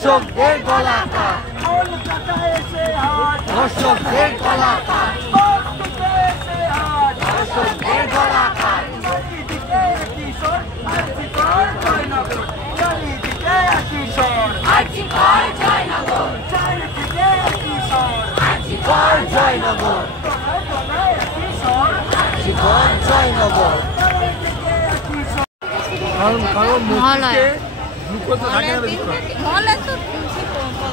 ধর্ষকদের গলা কাট, ধর্ষকদের গলা কাট, ধর্ষকদের গলা কাট। জয়নগর জয়নগর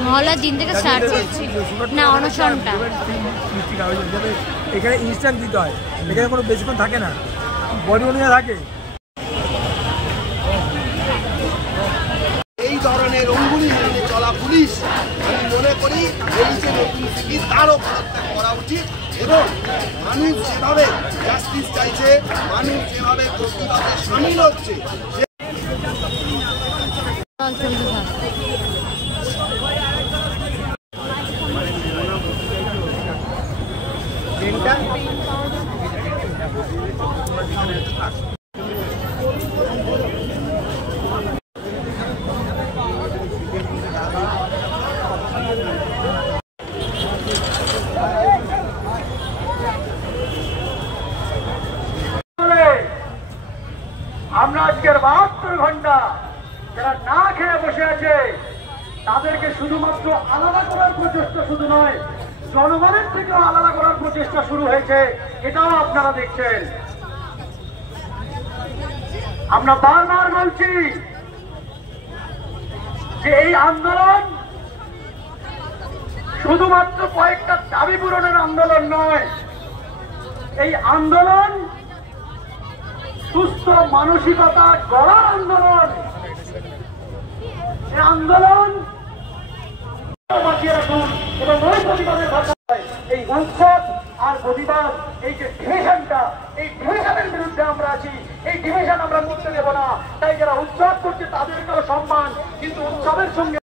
মহলার দিন থেকে স্টার্ট করছি না অনশনটা। এখানে ইনস্ট্যান্ট দিতে হয়, এখানে কোনো বেশিক্ষণ থাকে না, বডি অনুযায়ী থাকে। এই ধরনের অঙ্গুলি মেনে চলা পুলিশ আমি মনে করি এই যে নতুন শিবির তারও পদত্যাগ করা উচিত এবং মানুষ যেভাবে জাস্টিস চাইছে, মানুষ যেভাবে প্রতিবাদে সামিল হচ্ছে আমরা আজকের 72 ঘন্টা যারা না খেয়ে বসে আছে তাদেরকে শুধুমাত্র আলাদা করার প্রচেষ্টা শুধু নয়, জনগণের থেকেও আলাদা করার প্রচেষ্টা শুরু হয়েছে, এটাও আপনারা দেখছেন। আমরা বারবার বলছি যে এই আন্দোলন শুধুমাত্র কয়েকটা দাবি পূরণের আন্দোলন নয়, এই আন্দোলন সুস্থ মানসিকতা গড়ার আন্দোলন। এই আন্দোলন বাঁচিয়ে রাখুন এবং ওই প্রতিবাদের ভাষায় এই উৎসব আর প্রতিবাদ, এই যে ডিভিশনটা, এই ডিভিশনের বিরুদ্ধে আমরা আছি, এই ডিভিশন আমরা করতে দেব না। তাই যারা উৎসব করছে তাদেরকেও সম্মান, কিন্তু উৎসবের সঙ্গে